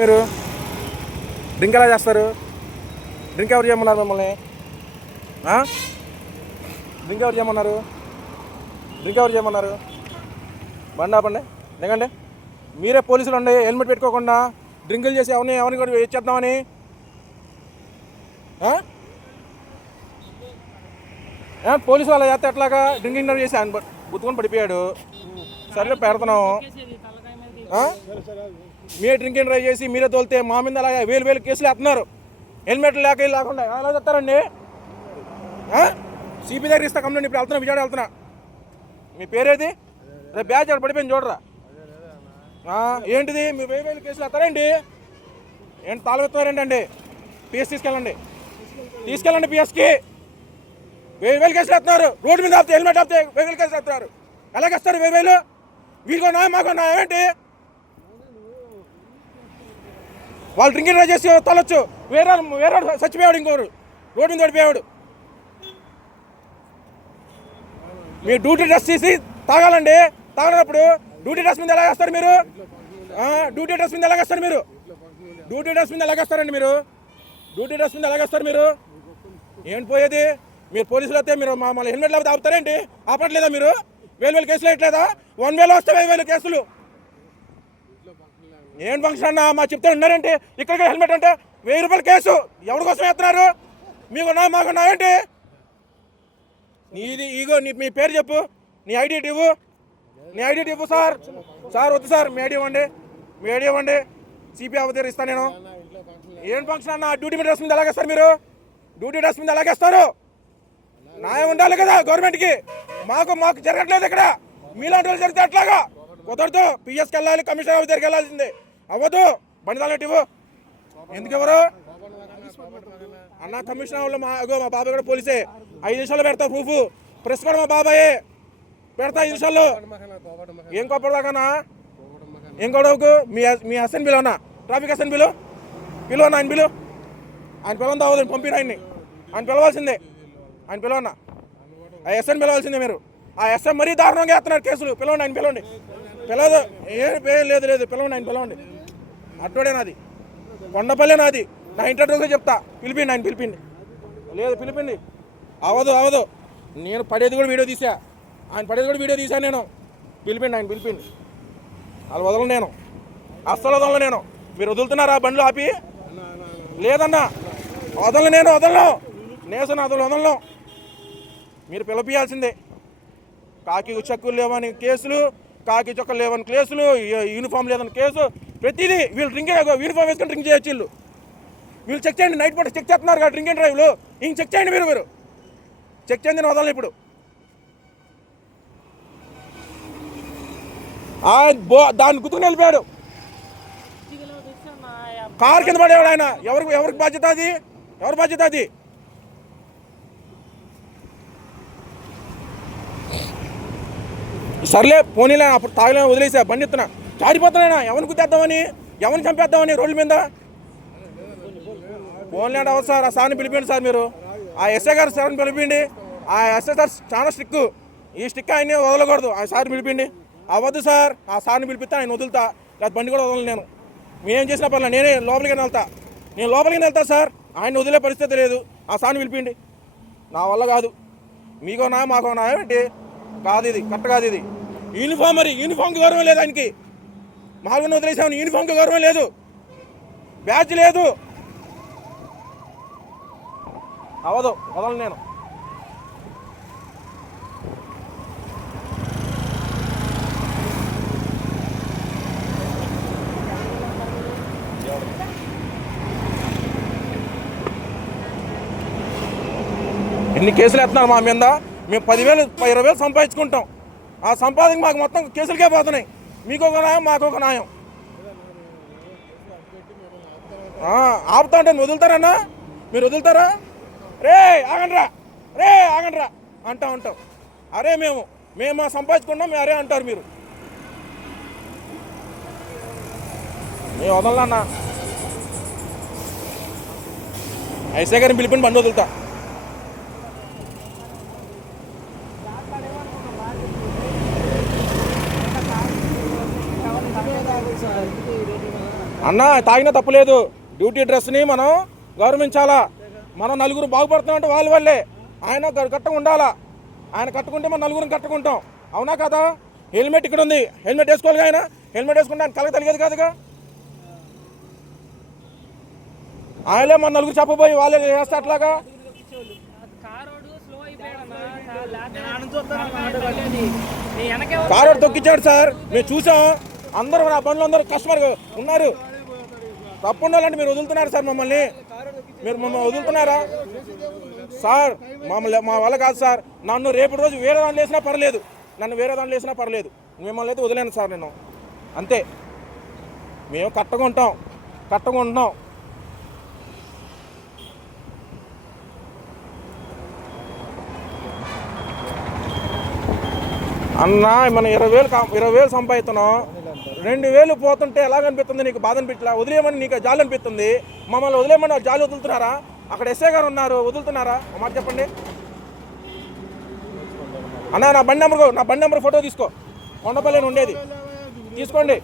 మీరు డ్రింక్ ఎలా చేస్తారు? డ్రింక్ ఎవరు చేయమన్నారు మిమ్మల్ని? డ్రింక్ ఎవరు చేయమన్నారు? డ్రింక్ ఎవరు చేయమన్నారు? బండి ఆపండి, దిగండి. మీరే పోలీసులు ఉండి హెల్మెట్ పెట్టుకోకుండా డ్రింకులు చేసి ఎవరిని కూడా చేద్దామని పోలీసు వాళ్ళు చేస్తే ఎట్లాగా? డ్రింకింగ్ చేసి ఆయన గుర్తుకొని పడిపోయాడు. సరే పెడుతున్నాము. మీరే డ్రింకింగ్ డ్రైవ్ చేసి మీరే తోలితే మా మీద అలాగే వేలు కేసులు వేస్తున్నారు. హెల్మెట్లు లేకుండా ఎలా చెప్తారండి? సిపి దగ్గర ఇస్తా కంప్లైంట్. ఇప్పుడు వెళ్తున్నా, విజయవాడ వెళ్తున్నా. మీ పేరేది? రేపు బ్యాచ్ అక్కడ పడిపోయింది చూడరా. ఏంటిది మీ వేలు కేసులు వేస్తారండి? ఏంటి తాళం ఎత్తున్నారేంటండి? పిఎస్ తీసుకెళ్ళండి పిఎస్కి. వేలు కేసులు వేస్తున్నారు. రోడ్డు మీద ఆపితే హెల్మెట్ ఆపితే వేలు కేసులు వేస్తున్నారు. ఎలాగేస్తారు 1000? వీళ్ళకో న్యాయం మాకో న్యాయం ఏంటి? వాళ్ళు డ్రింకింగ్ డ్రైవ్ చేసి తొలొచ్చు, వేరే చచ్చిపోయాడు, ఇంకోరు రోడ్డు మీద పడిపోయాడు. మీ డ్యూటీ డ్రెస్ తీసి తాగాలండి. తాగనప్పుడు డ్యూటీ డ్రెస్ మీద ఎలా వేస్తారు మీరు? డ్యూటీ డ్రెస్ మీద ఎలాగేస్తారు మీరు? డ్యూటీ డ్రెస్ మీద ఎలాగేస్తారండి మీరు? డ్యూటీ డ్రెస్ మీద ఎలాగేస్తారు మీరు? ఏంటి పోయేది? మీరు పోలీసులు అయితే మీరు మమ్మల్ని హెల్మెట్ లేకపోతే ఆపుతారేంటి? ఆపట్లేదా మీరు? 1000 కేసులు వేయట్లేదా? 1000 వస్తే 1000 కేసులు. ఏం ఫంక్షన్ అన్నా మా చెప్తే ఉన్నారేంటి? ఇక్కడ హెల్మెట్ అంటే 1000 రూపాయల కేసు. ఎవరి కోసం వేస్తున్నారు? మీకున్నా మాకున్నా ఏంటి? నీది ఈగో. మీ పేరు చెప్పు, నీ ఐడి ఇవ్వు. నీ ఐడి ఇవ్వు. సార్ వద్దు సార్, మీ ఐడి ఇవ్వండి. సిపి అవతీరు ఇస్తాను నేను. ఏం ఫంక్షన్ అన్న? డ్యూటీ డ్రెస్ మీద ఎలాగేస్తారు మీరు? డ్యూటీ డ్రెస్ మీద ఎలాగేస్తారు? న్యాయం ఉండాలి కదా గవర్నమెంట్కి. మాకు జరగట్లేదు ఇక్కడ. మీలాంటి వాళ్ళు జరిగితే ఎట్లాగా? కుదరదు. పిఎస్కి వెళ్ళాలి, కమిషనర్ ఆఫీస్ దగ్గరికి వెళ్ళాల్సిందే. అవ్వదు. బండి తాళం ఇవ్వు. ఎందుకు ఎవరు అన్న? కమిషనర్ వాళ్ళు మా బాబాయ్ కూడా పోలీసే. 5 నిమిషాలు పెడతా ప్రూఫ్. ప్రెస్ కూడా మా బాబాయే పెడతా 5 నిమిషాల్లో. ఏం కొప్పదాకానా? ఏం గొడవకు? మీ ఎస్ఎన్ బిల్ అన్నా, ట్రాఫిక్ ఎస్ఎన్ బిల్ పిలువన్నా. ఆయన పిలు. ఆయన పిలవని అవ్వదు. పంపిన ఆయన పిలవాల్సిందే. ఆయన పిలవన్నా. ఆ ఎస్ఎన్ పిలవాల్సిందే మీరు. ఆ ఎస్ఎన్ మరీ దారుణంగా వేస్తున్నారు కేసులు. పిలవండి, ఆయన పిలవండి. పిలవదు. లేదు పిలవండి, ఆయన పిలవండి. అట్టోడే నాది, కొండపల్లె నాది. నా ఇంటర్వ్యూగా చెప్తా. పిలిపిండి, ఆయన పిలిపిండి. లేదు పిలిపిండి. అవ్వదు. నేను పడేది కూడా వీడియో తీసా. ఆయన పడేది కూడా వీడియో తీసా నేను. పిలిపిండి, ఆయన పిలిపిండి. వాళ్ళు వదలను నేను, అస్సలు వదలను నేను. మీరు వదులుతున్నారా బండ్లు ఆపి? లేదన్నా, వదలను. నేసన వదలను. మీరు పిలిపియాల్సిందే. కాకి చెక్కులు లేవని కేసులు, కాకి చొక్కలు లేవని కేసులు, యూనిఫామ్ లేదని కేసు, ప్రతిదీ. వీళ్ళు యూనిఫామ్ వేసుకొని డ్రింక్ చేయొచ్చు. వీళ్ళు చెక్ చేయండి. నైట్ పూట చెక్ చేస్తున్నారు కదా డ్రింక్ అండ్ డ్రైవ్లు. ఇంక చెక్ చేయండి మీరు చెక్ చేయండి. నేను వదలను ఇప్పుడు. దాన్ని గుర్తుకుని వెళ్ళిపోయాడు. కారు కింద పడేవాడు ఆయన. ఎవరికి బాధ్యత అది? ఎవరి బాధ్యత అది? సర్లే పోనీలే, అప్పుడు తాగలే వదిలేసా. బండి ఎత్తున జారిపోతున్నాయినా. ఎవరిని గుద్దేద్దామని, ఎవరిని చంపేద్దామని రోడ్ల మీద. పోన్లే అంటే అవ్వదు సార్. ఆ సార్ని పిలిపిండి సార్. మీరు ఆ ఎస్ఐ గారు సార్ని పిలిపిండి. ఆ ఎస్ఐ సార్ చాలా స్ట్రిక్ట్. ఈ స్టిక్ ఆయన్ని వదలకూడదు. ఆ సార్ని పిలిపిండి. అవ్వద్దు సార్. ఆ సార్ని పిలిపిస్తే ఆయన వదులుతా, లేదా బండి కూడా వదలను నేను. మేమేం చేసినా పర్లేదు, నేనే లోపలికి వెళ్తా సార్. ఆయన వదిలే పరిస్థితి లేదు. ఆ సార్ని పిలిపిండి. నా వల్ల కాదు. మీకో నా మాకో నా ఏంటి? కాదు, ఇది కరెక్ట్ కాదు. ఇది యూనిఫామ్. మరి యూనిఫామ్కి గౌరవం లేదు ఆయనకి. మామూలుగా వదిలేసామని యూనిఫామ్కి గౌరవం లేదు, బ్యాచ్ లేదు. అవ్వదు, వదలను నేను. ఎన్ని కేసులు వేస్తున్నారు మా మీద? మేము 10,000 20,000 సంపాదించుకుంటాం. ఆ సంపాదనకి మాకు మొత్తం కేసులకే పోతున్నాయి. మీకు ఒక న్యాయం, మాకు ఒక న్యాయం. ఆపుతా అంటే వదులుతారన్నా? మీరు వదులుతారా? రే ఆగండ్రా అంటాం. అరే మేము సంపాదించుకున్నాం, అరే అంటారు మీరు. మేము వదలన్నా. ఐసే గారిని పిలిపిని బండి వదులుతా. అన్న తాగినా తప్పులేదు, డ్యూటీ డ్రెస్ని మనం గౌరవించాలా. మనం నలుగురు బాగుపడుతున్నామంటే వాళ్ళ వల్లే. ఆయన కట్టుగా ఉండాలా, ఆయన కట్టుకుంటే మనం నలుగురిని కట్టుకుంటాం. అవునా కదా? హెల్మెట్ ఇక్కడ ఉంది, హెల్మెట్ వేసుకోవాలి. ఆయన హెల్మెట్ వేసుకుంటే ఆయన కలగ తలిగేది కాదుగా. ఆయనలే మన నలుగురు చెప్పబోయి వాళ్ళే చేస్తే అట్లాగా. కారు తొక్కిచ్చాడు సార్, మేము చూసాం. అందరూ నా బండ్లు అందరూ కస్టమర్ ఉన్నారు. తప్పు ఉండాలంటే మీరు వదులుతున్నారు సార్ మమ్మల్ని. మీరు మమ్మల్ని వదులుతున్నారా సార్? మమ్మల్ని మా వల్ల కాదు సార్. నన్ను రేపు రోజు వేరే దాంట్లో వేసినా పర్లేదు, మిమ్మల్ని అయితే వదిలేను సార్ నేను. అంతే, మేము కట్టగా ఉంటున్నాం. అన్న మనం 20,000 సంపాదిస్తున్నాం, 2,000 పోతుంటే ఎలాగనిపిస్తుంది నీకు? బాధ అనిపించలా? వదిలేయమని నీకు జాలి అనిపిస్తుంది. మమ్మల్ని వదిలేయమని వాళ్ళు జాలి వదులుతున్నారా? అక్కడ ఎస్ఐ గారు ఉన్నారు, వదులుతున్నారా? ఒక మాట చెప్పండి అన్న. నా బండి నెంబర్ ఫోటో తీసుకో, కొండపల్లిని ఉండేది. తీసుకోండి.